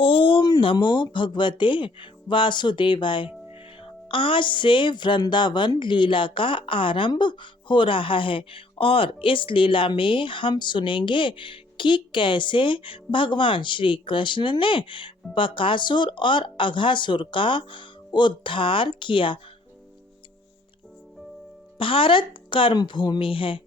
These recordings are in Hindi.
ओम नमो भगवते वासुदेवाय। आज से वृंदावन लीला का आरंभ हो रहा है और इस लीला में हम सुनेंगे कि कैसे भगवान श्री कृष्ण ने बकासुर और अघासुर का उद्धार किया। भारत कर्म भूमि है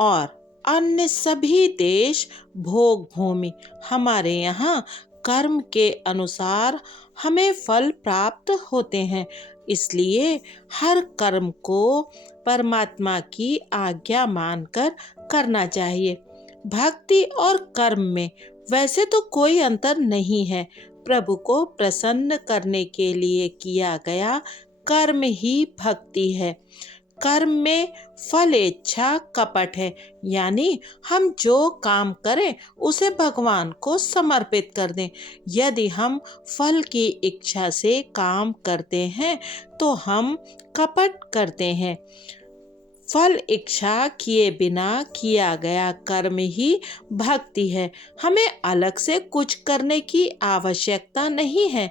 और अन्य सभी देश भोग भूमि। हमारे यहाँ कर्म के अनुसार हमें फल प्राप्त होते हैं, इसलिए हर कर्म को परमात्मा की आज्ञा मानकर करना चाहिए। भक्ति और कर्म में वैसे तो कोई अंतर नहीं है। प्रभु को प्रसन्न करने के लिए किया गया कर्म ही भक्ति है। कर्म में फल इच्छा कपट है, यानी हम जो काम करें उसे भगवान को समर्पित कर दें। यदि हम फल की इच्छा से काम करते हैं तो हम कपट करते हैं। फल इच्छा किए बिना किया गया कर्म ही भक्ति है। हमें अलग से कुछ करने की आवश्यकता नहीं है।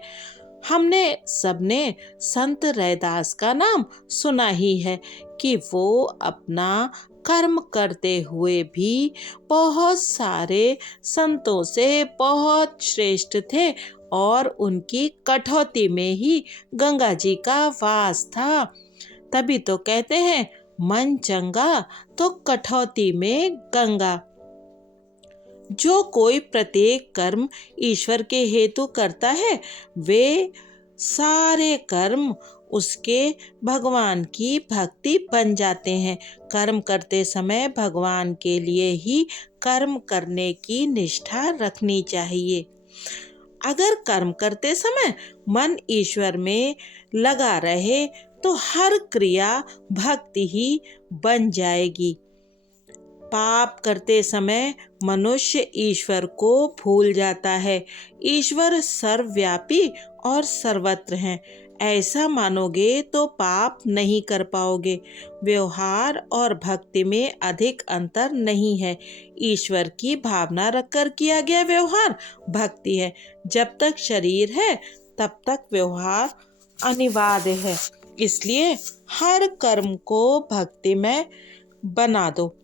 हमने सबने संत रैदास का नाम सुना ही है कि वो अपना कर्म करते हुए भी बहुत सारे संतों से बहुत श्रेष्ठ थे और उनकी कठौती में ही गंगा जी का वास था। तभी तो कहते हैं, मन चंगा तो कठौती में गंगा। जो कोई प्रत्येक कर्म ईश्वर के हेतु करता है, वे सारे कर्म उसके भगवान की भक्ति बन जाते हैं। कर्म करते समय भगवान के लिए ही कर्म करने की निष्ठा रखनी चाहिए। अगर कर्म करते समय मन ईश्वर में लगा रहे तो हर क्रिया भक्ति ही बन जाएगी। पाप करते समय मनुष्य ईश्वर को भूल जाता है। ईश्वर सर्वव्यापी और सर्वत्र हैं, ऐसा मानोगे तो पाप नहीं कर पाओगे। व्यवहार और भक्ति में अधिक अंतर नहीं है। ईश्वर की भावना रखकर किया गया व्यवहार भक्ति है। जब तक शरीर है तब तक व्यवहार अनिवार्य है, इसलिए हर कर्म को भक्ति में बना दो।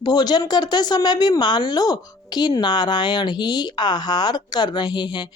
भोजन करते समय भी मान लो कि नारायण ही आहार कर रहे हैं।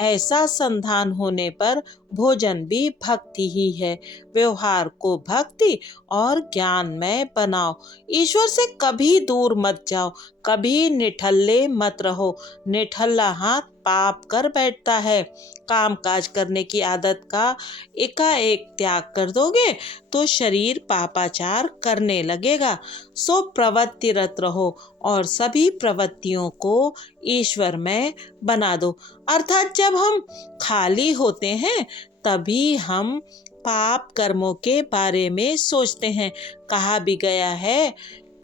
ऐसा संधान होने पर भोजन भी भक्ति ही है। व्यवहार को भक्ति और ज्ञान में बनाओ। ईश्वर से कभी दूर मत जाओ, कभी निठल्ले मत रहो। निठल्ला हाथ पाप कर बैठता है। काम काज करने की आदत का एकाएक त्याग कर दोगे तो शरीर पापाचार करने लगेगा। सो प्रवृत्तिरत रहो और सभी प्रवृत्तियों को ईश्वर में बना दो। अर्थात जब हम खाली होते हैं तभी हम पाप कर्मों के बारे में सोचते हैं। कहा भी गया है,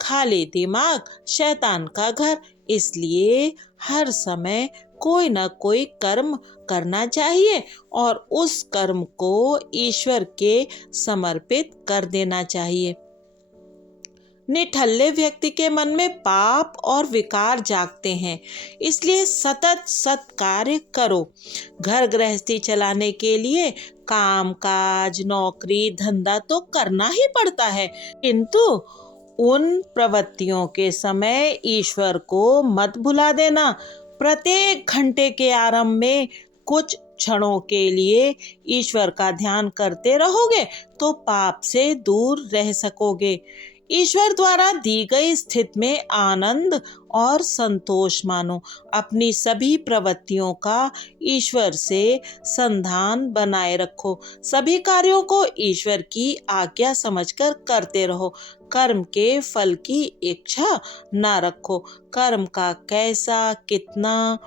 खाली दिमाग शैतान का घर। इसलिए हर समय कोई न कोई कर्म करना चाहिए और उस कर्म को ईश्वर के समर्पित कर देना चाहिए। निठल्ले व्यक्ति के मन में पाप और विकार जागते हैं, इसलिए सतत सत्कार्य करो। घर गृहस्थी चलाने के लिए काम काज नौकरी धंधा तो करना ही पड़ता है, किंतु उन प्रवृत्तियों के समय ईश्वर को मत भुला देना। प्रत्येक घंटे के आरंभ में कुछ क्षणों के लिए ईश्वर का ध्यान करते रहोगे तो पाप से दूर रह सकोगे। ईश्वर द्वारा दी गई स्थिति में आनंद और संतोष मानो। अपनी सभी प्रवृत्तियों का ईश्वर से संधान बनाए रखो। सभी कार्यों को ईश्वर की आज्ञा समझकर करते रहो। कर्म के फल की इच्छा ना रखो। कर्म का कैसा कितना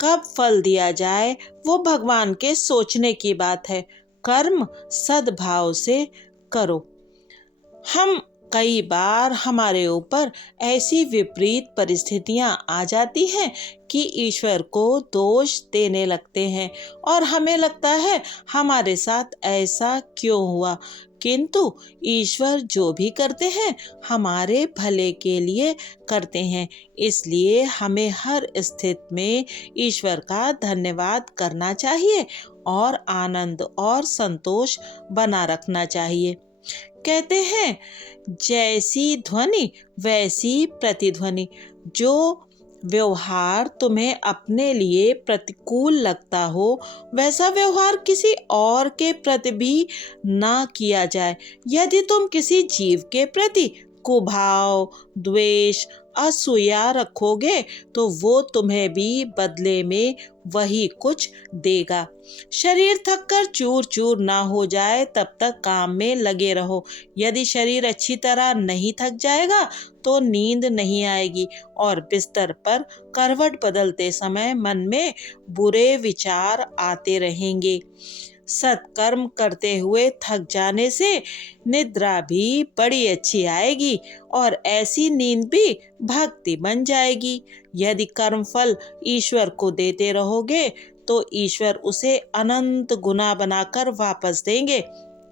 कब फल दिया जाए वो भगवान के सोचने की बात है। कर्म सद्भाव से करो। हम कई बार हमारे ऊपर ऐसी विपरीत परिस्थितियां आ जाती हैं कि ईश्वर को दोष देने लगते हैं और हमें लगता है हमारे साथ ऐसा क्यों हुआ, किंतु ईश्वर जो भी करते हैं हमारे भले के लिए करते हैं, इसलिए हमें हर स्थिति में ईश्वर का धन्यवाद करना चाहिए और आनंद और संतोष बना रखना चाहिए। कहते हैं, जैसी ध्वनि वैसी प्रतिध्वनि। जो व्यवहार तुम्हें अपने लिए प्रतिकूल लगता हो वैसा व्यवहार किसी और के प्रति भी ना किया जाए। यदि तुम किसी जीव के प्रति कुभाव, द्वेष, असूया रखोगे तो वो तुम्हें भी बदले में वही कुछ देगा। शरीर थककर चूर चूर ना हो जाए तब तक काम में लगे रहो। यदि शरीर अच्छी तरह नहीं थक जाएगा तो नींद नहीं आएगी और बिस्तर पर करवट बदलते समय मन में बुरे विचार आते रहेंगे। सत्कर्म करते हुए थक जाने से निद्रा भी बड़ी अच्छी आएगी और ऐसी नींद भी भक्ति बन जाएगी। यदि कर्मफल ईश्वर को देते रहोगे तो ईश्वर उसे अनंत गुना बनाकर वापस देंगे।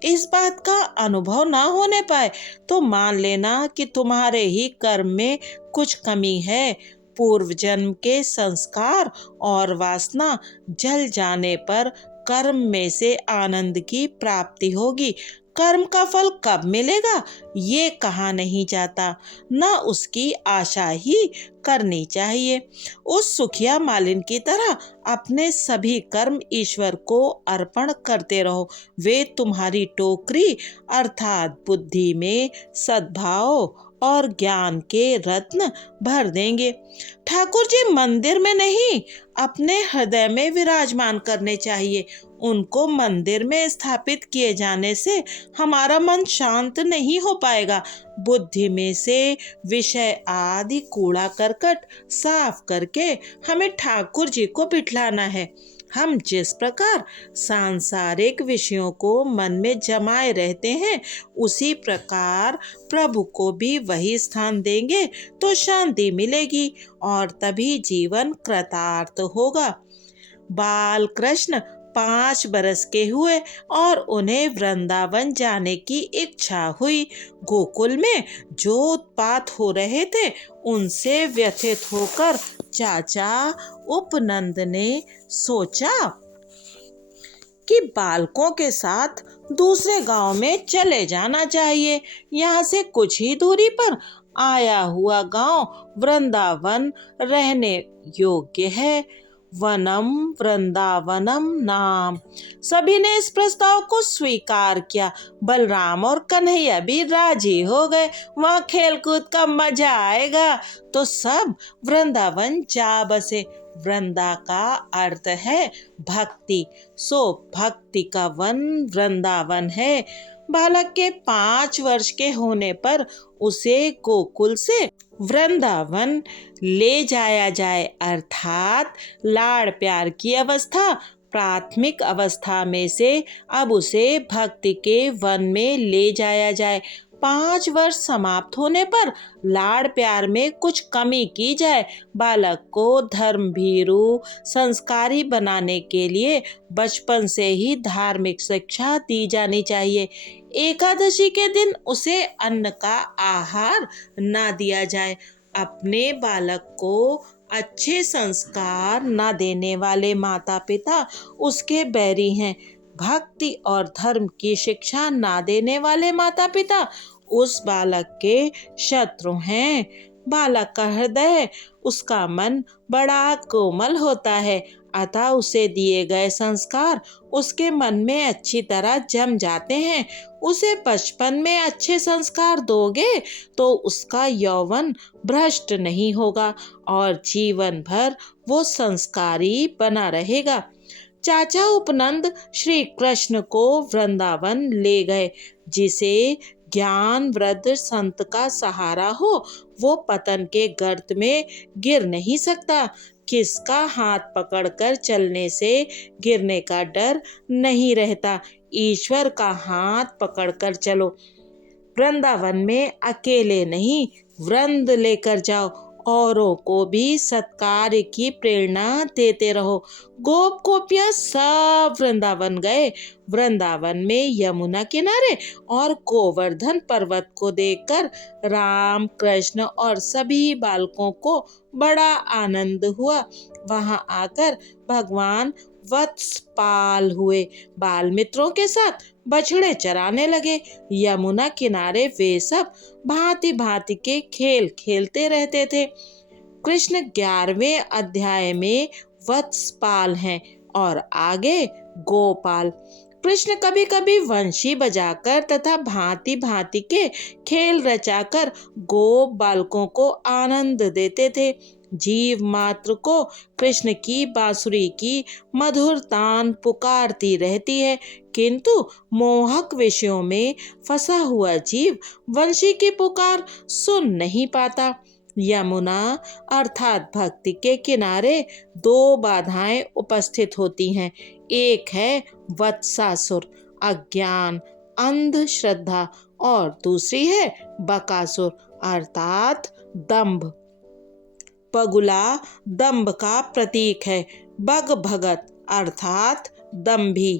इस बात का अनुभव ना होने पाए तो मान लेना कि तुम्हारे ही कर्म में कुछ कमी है। पूर्व जन्म के संस्कार और वासना जल जाने पर कर्म में से आनंद की प्राप्ति होगी। कर्म का फल कब मिलेगा ये कहा नहीं जाता, न उसकी आशा ही करनी चाहिए। उस सुखिया मालिन की तरह अपने सभी कर्म ईश्वर को अर्पण करते रहो। वे तुम्हारी टोकरी अर्थात बुद्धि में सद्भाव और ज्ञान के रत्न भर देंगे। ठाकुर जी मंदिर में नहीं अपने हृदय में विराजमान करने चाहिए। उनको मंदिर में स्थापित किए जाने से हमारा मन शांत नहीं हो पाएगा। बुद्धि में से विषय आदि कूड़ा करकट साफ करके हमें ठाकुर जी को बिठलाना है। हम जिस प्रकार सांसारिक विषयों को मन में जमाए रहते हैं उसी प्रकार प्रभु को भी वही स्थान देंगे तो शांति मिलेगी और तभी जीवन कृतार्थ होगा। बाल कृष्ण 5 बरस के हुए और उन्हें वृंदावन जाने की इच्छा हुई। गोकुल में जो उत्पात हो रहे थे उनसे व्यथित होकर चाचा उपनंद ने सोचा कि बालकों के साथ दूसरे गांव में चले जाना चाहिए। यहाँ से कुछ ही दूरी पर आया हुआ गांव वृंदावन रहने योग्य है। वनम वृंदावनम नाम। सभी ने इस प्रस्ताव को स्वीकार किया। बलराम और कन्हैया भी राजी हो गए। वहाँ खेलकूद का मजा आएगा तो सब वृंदावन जा बसे। वृंदा का अर्थ है भक्ति, सो भक्ति का वन वृंदावन है। बालक के 5 वर्ष के होने पर उसे गोकुल से वृंदावन ले जाया जाए, अर्थात लाड़ प्यार की अवस्था प्राथमिक अवस्था में से अब उसे भक्ति के वन में ले जाया जाए। 5 वर्ष समाप्त होने पर लाड़ प्यार में कुछ कमी की जाए। बालक को धर्म भीरू संस्कारी बनाने के लिए बचपन से ही धार्मिक शिक्षा दी जानी चाहिए। एकादशी के दिन उसे अन्न का आहार ना दिया जाए। अपने बालक को अच्छे संस्कार न देने वाले माता पिता उसके बैरी हैं। भक्ति और धर्म की शिक्षा ना देने वाले माता पिता उस बालक के शत्रु हैं। बालक का हृदय, उसका मन बड़ा कोमल होता है, अतः उसे दिए गए संस्कार उसके मन में अच्छी तरह जम जाते हैं। उसे बचपन में अच्छे संस्कार दोगे तो उसका यौवन भ्रष्ट नहीं होगा और जीवन भर वो संस्कारी बना रहेगा। चाचा उपनंद श्री कृष्ण को वृंदावन ले गए। जिसे ज्ञान वृद्ध संत का सहारा हो वो पतन के गर्त में गिर नहीं सकता। किसका हाथ पकड़कर चलने से गिरने का डर नहीं रहता। ईश्वर का हाथ पकड़कर चलो। वृंदावन में अकेले नहीं वृंद लेकर जाओ औरों को भी सत्कार्य की प्रेरणा देते रहो। गोप गोपियां सब वृंदावन गए। वृंदावन में यमुना किनारे और गोवर्धन पर्वत को देखकर राम, कृष्ण और सभी बालकों को बड़ा आनंद हुआ। वहां आकर भगवान वत्सपाल हुए। बाल मित्रों के साथ बछड़े चराने लगे। यमुना किनारे वे सब भांति भांति के खेल खेलते रहते थे। कृष्ण 11वें अध्याय में वत्सपाल हैं और आगे गोपाल। कृष्ण कभी कभी वंशी बजाकर तथा भांति भांति के खेल रचाकर गोप बालकों को आनंद देते थे। जीव मात्र को कृष्ण की बांसुरी की मधुर तान पुकारती रहती है, किंतु मोहक विषयों में फंसा हुआ जीव वंशी की पुकार सुन नहीं पाता। यमुना अर्थात भक्ति के किनारे दो बाधाएं उपस्थित होती हैं। एक है वत्सासुर, अज्ञान, अंधश्रद्धा, और दूसरी है बकासुर अर्थात दंभ। बगुला दंभ का प्रतीक है। बग भगत अर्थात दंभी।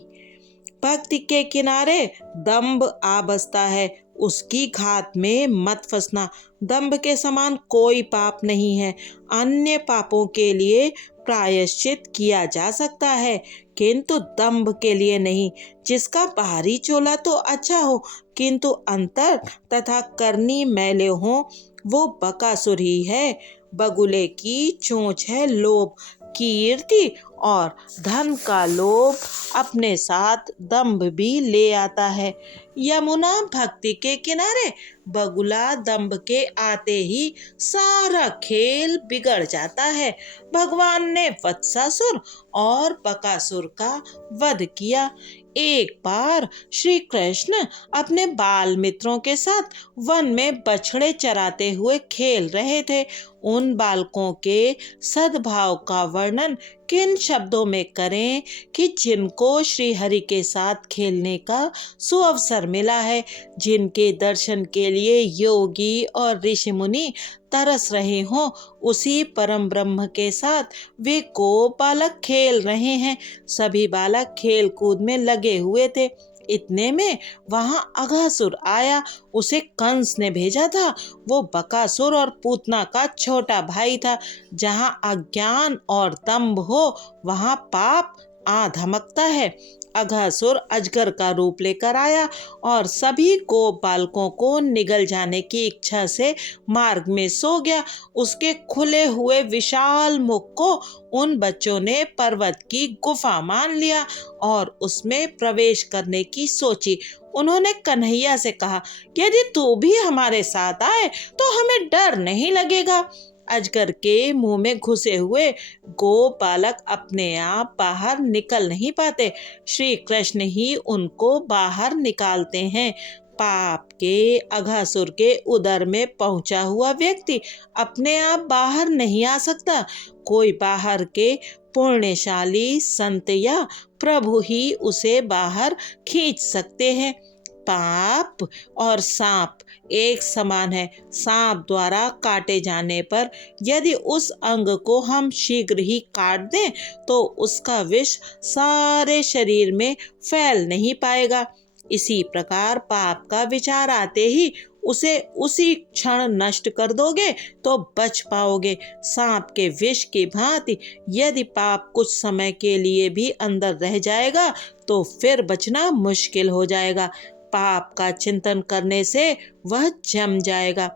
भक्ति के किनारे दंभ आ बसता है, उसकी घात में मत फंसना। दंभ के समान कोई पाप नहीं है। अन्य पापों के लिए प्रायश्चित किया जा सकता है, किंतु दंभ के लिए नहीं। जिसका बाहरी चोला तो अच्छा हो, किंतु अंतर तथा करनी मैले हो, वो बकासुर ही है। बगुले की चोंच है लोभ, कीर्ति और धन का लोभ अपने साथ दंभ भी ले आता है। यमुना भक्ति के किनारे बगुला दंभ के आते ही सारा खेल बिगड़ जाता है। भगवान ने वत्सासुर और बकासुर का वध किया। एक बार श्री कृष्ण अपने बाल मित्रों के साथ वन में बछड़े चराते हुए खेल रहे थे। उन बालकों के सद्भाव का वर्णन किन शब्दों में करें कि जिनको श्री हरि के साथ खेलने का सुअवसर मिला है, जिनके दर्शन के लिए योगी और ऋषि मुनि तरस रहे हों, उसी परम ब्रह्म के साथ वे गोप बालक खेल रहे हैं। सभी बालक खेल कूद में लगे हुए थे। इतने में वहां अघासुर आया। उसे कंस ने भेजा था। वो बकासुर और पूतना का छोटा भाई था। जहां अज्ञान और दंभ हो, वहां पाप आ धमकता है। अघासुर अजगर का रूप लेकर आया और सभी गोप बालकों को निगल जाने की इच्छा से मार्ग में सो गया। उसके खुले हुए विशाल मुख को उन बच्चों ने पर्वत की गुफा मान लिया और उसमें प्रवेश करने की सोची। उन्होंने कन्हैया से कहा, यदि तू भी हमारे साथ आए तो हमें डर नहीं लगेगा। अजगर के मुंह में घुसे हुए गोप बालक अपने आप बाहर निकल नहीं पाते। श्री कृष्ण ही उनको बाहर निकालते हैं। पाप के अघासुर के उदर में पहुंचा हुआ व्यक्ति अपने आप बाहर नहीं आ सकता। कोई बाहर के पुण्यशाली संत या प्रभु ही उसे बाहर खींच सकते हैं। पाप और सांप एक समान है। सांप द्वारा काटे जाने पर यदि उस अंग को हम शीघ्र ही काट दें तो उसका विष सारे शरीर में फैल नहीं पाएगा। इसी प्रकार पाप का विचार आते ही उसे उसी क्षण नष्ट कर दोगे तो बच पाओगे। सांप के विष की भांति यदि पाप कुछ समय के लिए भी अंदर रह जाएगा तो फिर बचना मुश्किल हो जाएगा। पाप का चिंतन करने से वह जम जाएगा।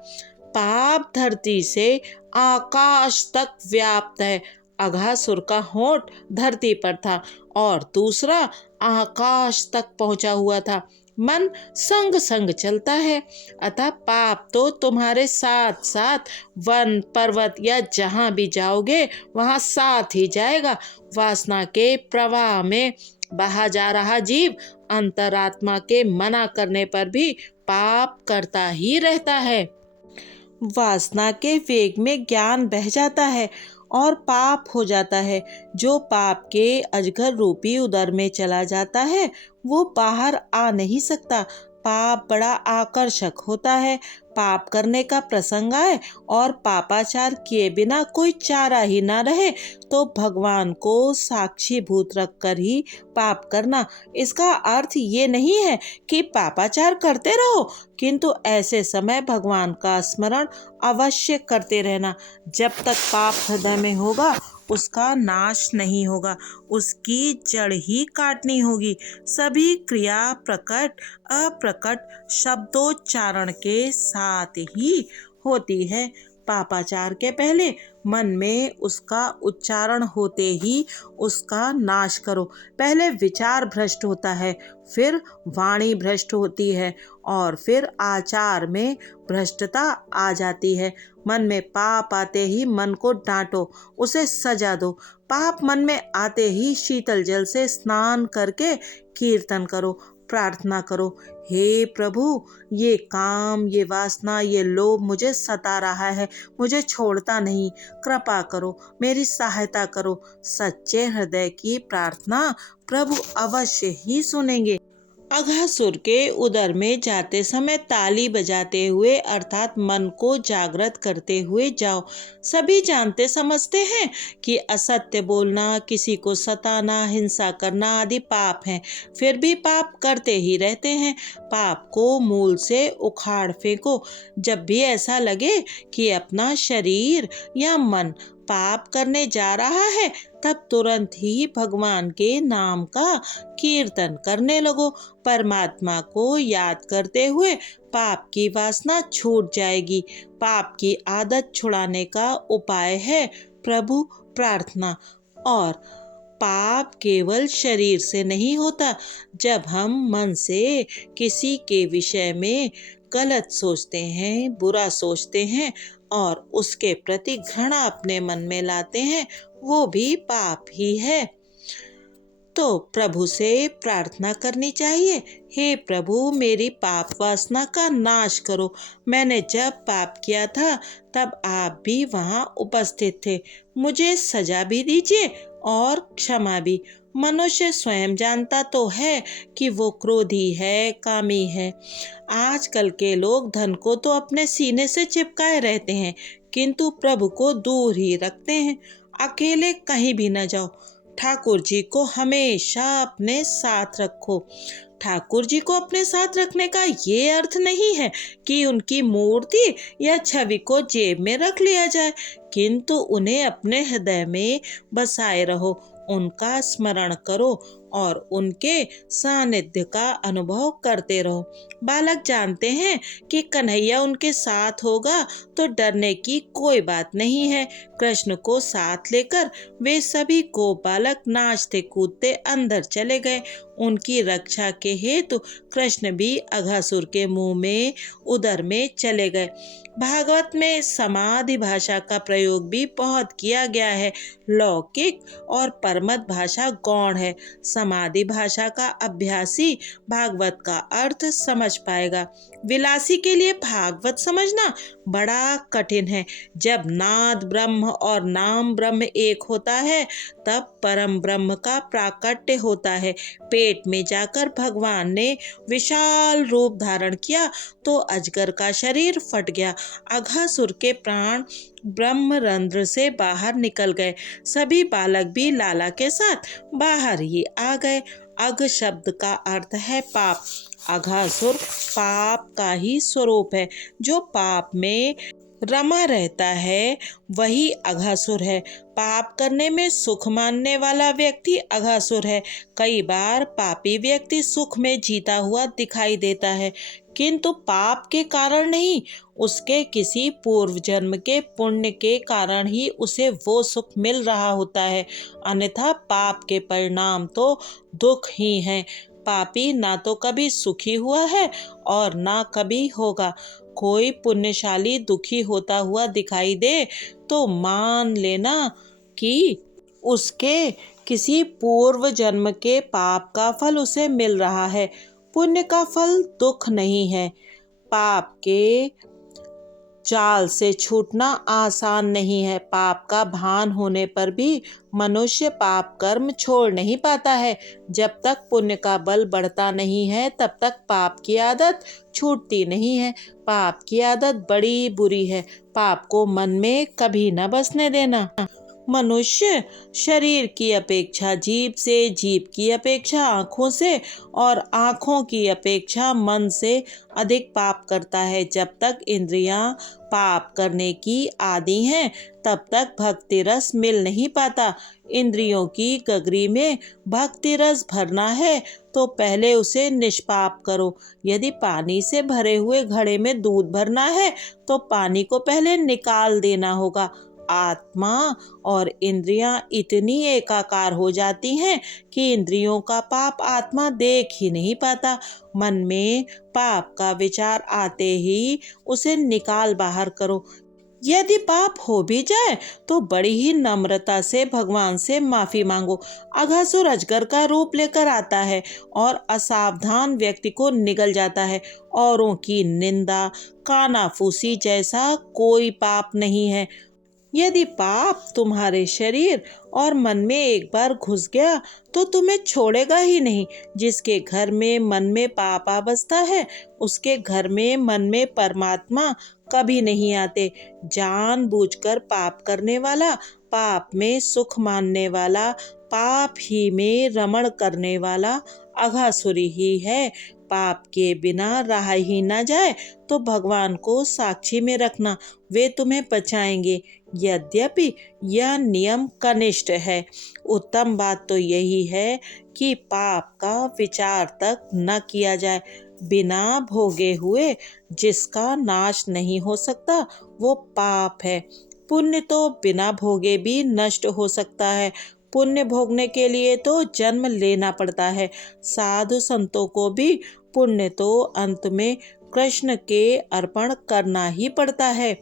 पाप धरती से आकाश तक व्याप्त है। अघासुर का होंठ धरती पर था और दूसरा आकाश तक पहुंचा हुआ था। मन संग संग चलता है, अतः पाप तो तुम्हारे साथ साथ वन पर्वत या जहां भी जाओगे वहां साथ ही जाएगा। वासना के प्रवाह में बहा जा रहा जीव अंतरात्मा के मना करने पर भी पाप करता ही रहता है। वासना के वेग में ज्ञान बह जाता है और पाप हो जाता है। जो पाप के अजगर रूपी उदर में चला जाता है वो बाहर आ नहीं सकता। पाप बड़ा आकर्षक होता है। पाप करने का प्रसंग आए और पापाचार किए बिना कोई चारा ही ना रहे तो भगवान को साक्षीभूत रखकर ही पाप करना। इसका अर्थ ये नहीं है कि पापाचार करते रहो, किंतु ऐसे समय भगवान का स्मरण अवश्य करते रहना। जब तक पाप हृदय में होगा उसका नाश नहीं होगा, उसकी जड़ ही काटनी होगी। सभी क्रिया प्रकट अप्रकट शब्दोच्चारण के साथ ही होती है। पापाचार के पहले मन में उसका उच्चारण होते ही उसका नाश करो। पहले विचार भ्रष्ट होता है, फिर वाणी भ्रष्ट होती है और फिर आचार में भ्रष्टता आ जाती है। मन में पाप आते ही मन को डांटो, उसे सजा दो। पाप मन में आते ही शीतल जल से स्नान करके कीर्तन करो, प्रार्थना करो, हे प्रभु, ये काम, ये वासना, ये लोभ मुझे सता रहा है, मुझे छोड़ता नहीं, कृपा करो, मेरी सहायता करो। सच्चे हृदय की प्रार्थना प्रभु अवश्य ही सुनेंगे। अघासुर के उदर में जाते समय ताली बजाते हुए अर्थात मन को जागृत करते हुए जाओ। सभी जानते समझते हैं कि असत्य बोलना, किसी को सताना, हिंसा करना आदि पाप हैं, फिर भी पाप करते ही रहते हैं। पाप को मूल से उखाड़ फेंको। जब भी ऐसा लगे कि अपना शरीर या मन पाप करने जा रहा है तब तुरंत ही भगवान के नाम का कीर्तन करने लगो। परमात्मा को याद करते हुए पाप की वासना छूट जाएगी। पाप की आदत छुड़ाने का उपाय है प्रभु प्रार्थना। और पाप केवल शरीर से नहीं होता। जब हम मन से किसी के विषय में गलत सोचते हैं, बुरा सोचते हैं और उसके प्रति घृणा अपने मन में लाते हैं, वो भी पाप ही है। तो प्रभु से प्रार्थना करनी चाहिए, हे प्रभु, मेरी पाप वासना का नाश करो। मैंने जब पाप किया था तब आप भी वहाँ उपस्थित थे, मुझे सजा भी दीजिए और क्षमा भी। मनुष्य स्वयं जानता तो है कि वो क्रोधी है, कामी है। आजकल के लोग धन को तो अपने सीने से चिपकाए रहते हैं, किंतु प्रभु को दूर ही रखते हैं। अकेले कहीं भी न जाओ, ठाकुर जी को हमेशा अपने साथ रखो। ठाकुर जी को अपने साथ रखने का ये अर्थ नहीं है कि उनकी मूर्ति या छवि को जेब में रख लिया जाए, किंतु उन्हें अपने हृदय में बसाए रहो, उनका स्मरण करो और उनके सानिध्य का अनुभव करते रहो। बालक जानते हैं कि कन्हैया उनके साथ होगा तो डरने की कोई बात नहीं है। कृष्ण को साथ लेकर वे सभी को बालक नाचते कूदते अंदर चले गए। उनकी रक्षा के हेतु कृष्ण भी अघासुर के मुंह में उदर में चले गए। भागवत में समाधि भाषा का प्रयोग भी बहुत किया गया है। लौकिक और परमत भाषा गौण है। समाधि भाषा का अभ्यासी भागवत का अर्थ समझ पाएगा। विलासी के लिए भागवत समझना बड़ा कठिन है। जब नाद ब्रह्म और नाम ब्रह्म एक होता है तब परम ब्रह्म का प्राकट्य होता है। पेट में जाकर भगवान ने विशाल रूप धारण किया तो अजगर का शरीर फट गया। अघासुर के प्राण ब्रह्मरंध्र से बाहर निकल गए। सभी बालक भी लाला के साथ बाहर ही आ गए। अघ शब्द का अर्थ है पाप। अघासुर पाप का ही स्वरूप है। जो पाप में रमा रहता है वही अघासुर है। पाप करने में सुख मानने वाला व्यक्ति अघासुर है। कई बार पापी व्यक्ति सुख में जीता हुआ दिखाई देता है, किंतु पाप के कारण नहीं, उसके किसी पूर्व जन्म के पुण्य के कारण ही उसे वो सुख मिल रहा होता है। अन्यथा पाप के परिणाम तो दुख ही हैं। पापी ना तो कभी सुखी हुआ है और ना कभी होगा। कोई पुण्यशाली दुखी होता हुआ दिखाई दे तो मान लेना कि उसके किसी पूर्व जन्म के पाप का फल उसे मिल रहा है। पुण्य का फल दुख नहीं है। पाप के जाल से छूटना आसान नहीं है। पाप का भान होने पर भी मनुष्य पाप कर्म छोड़ नहीं पाता है। जब तक पुण्य का बल बढ़ता नहीं है तब तक पाप की आदत छूटती नहीं है। पाप की आदत बड़ी बुरी है। पाप को मन में कभी न बसने देना। मनुष्य शरीर की अपेक्षा जीभ से, जीभ की अपेक्षा आँखों से और आँखों की अपेक्षा मन से अधिक पाप करता है। जब तक इंद्रियां पाप करने की आदी हैं तब तक भक्ति रस मिल नहीं पाता। इंद्रियों की गगरी में भक्ति रस भरना है तो पहले उसे निष्पाप करो। यदि पानी से भरे हुए घड़े में दूध भरना है तो पानी को पहले निकाल देना होगा। आत्मा और इंद्रियां इतनी एकाकार हो जाती हैं कि इंद्रियों का पाप आत्मा देख ही नहीं पाता। मन में पाप का विचार आते ही उसे निकाल बाहर करो। यदि पाप हो भी जाए तो बड़ी ही नम्रता से भगवान से माफी मांगो। अघासुर अजगर का रूप लेकर आता है और असावधान व्यक्ति को निगल जाता है। औरों की निंदा, कानाफूसी जैसा कोई पाप नहीं है। यदि पाप तुम्हारे शरीर और मन में एक बार घुस गया तो तुम्हें छोड़ेगा ही नहीं। जिसके घर में मन में पाप आ बसता है उसके घर में मन में परमात्मा कभी नहीं आते। जानबूझकर पाप करने वाला, पाप में सुख मानने वाला, पाप ही में रमण करने वाला अघासुरी ही है। पाप के बिना रहा ही न जाए तो भगवान को साक्षी में रखना, वे तुम्हें बचाएंगे। यद्यपि यह नियम कनिष्ठ है, उत्तम बात तो यही है कि पाप का विचार तक न किया जाए। बिना भोगे हुए जिसका नाश नहीं हो सकता वो पाप है। पुण्य तो बिना भोगे भी नष्ट हो सकता है। पुण्य भोगने के लिए तो जन्म लेना पड़ता है। साधु संतों को भी पुण्य तो अंत में कृष्ण के अर्पण करना ही पड़ता है।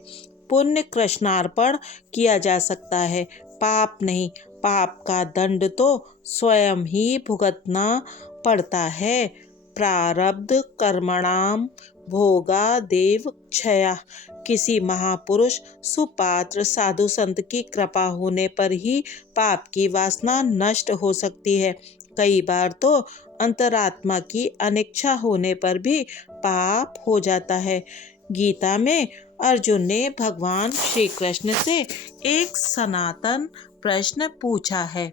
पुण्य कृष्णार्पण किया जा सकता है, पाप नहीं। पाप का दंड तो स्वयं ही भुगतना पड़ता है। प्रारब्ध कर्मणाम भोगा देव क्षया। किसी महापुरुष, सुपात्र, साधु संत की कृपा होने पर ही पाप की वासना नष्ट हो सकती है। कई बार तो अंतरात्मा की अनिच्छा होने पर भी पाप हो जाता है। गीता में अर्जुन ने भगवान श्री कृष्ण से एक सनातन प्रश्न पूछा है।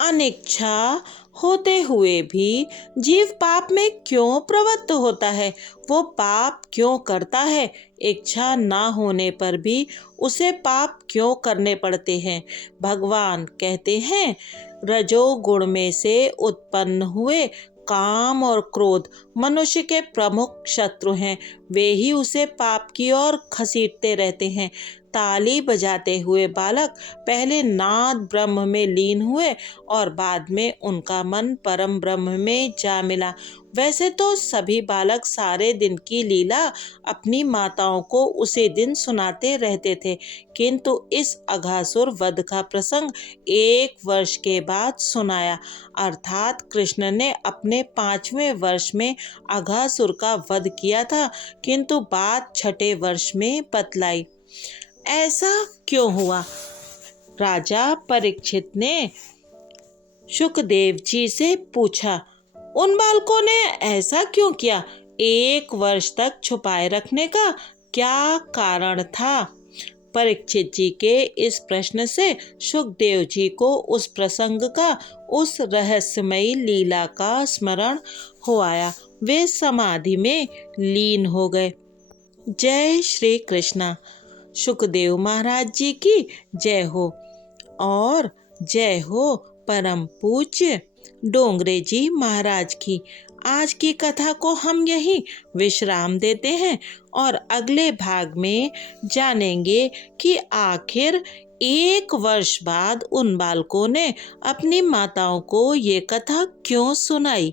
अनिच्छा होते हुए भी जीव पाप में क्यों प्रवृत्त होता है? वो पाप क्यों करता है? इच्छा ना होने पर भी उसे पाप क्यों करने पड़ते हैं? भगवान कहते हैं, रजोगुण में से उत्पन्न हुए काम और क्रोध मनुष्य के प्रमुख शत्रु हैं। वे ही उसे पाप की ओर घसीटते रहते हैं। ताली बजाते हुए बालक पहले नाद ब्रह्म में लीन हुए और बाद में उनका मन परम ब्रह्म में जा मिला। वैसे तो सभी बालक सारे दिन की लीला अपनी माताओं को उसी दिन सुनाते रहते थे, किंतु इस अघासुर वध का प्रसंग 1 वर्ष के बाद सुनाया। अर्थात कृष्ण ने अपने 5वें वर्ष में अघासुर का वध किया था, किंतु बात 6ठे वर्ष में बतलाई। ऐसा क्यों हुआ? राजा परीक्षित ने शुकदेव जी से पूछा, उन बालकों ने ऐसा क्यों किया? 1 वर्ष तक छुपाए रखने का क्या कारण था? परीक्षित जी के इस प्रश्न से शुकदेव जी को उस प्रसंग का, उस रहस्यमयी लीला का स्मरण हो आया। वे समाधि में लीन हो गए। जय श्री कृष्णा। शुकदेव महाराज जी की जय हो और जय हो परम पूज्य डोंगरे जी महाराज की। आज की कथा को हम यहीं विश्राम देते हैं और अगले भाग में जानेंगे कि आखिर 1 वर्ष बाद उन बालकों ने अपनी माताओं को ये कथा क्यों सुनाई।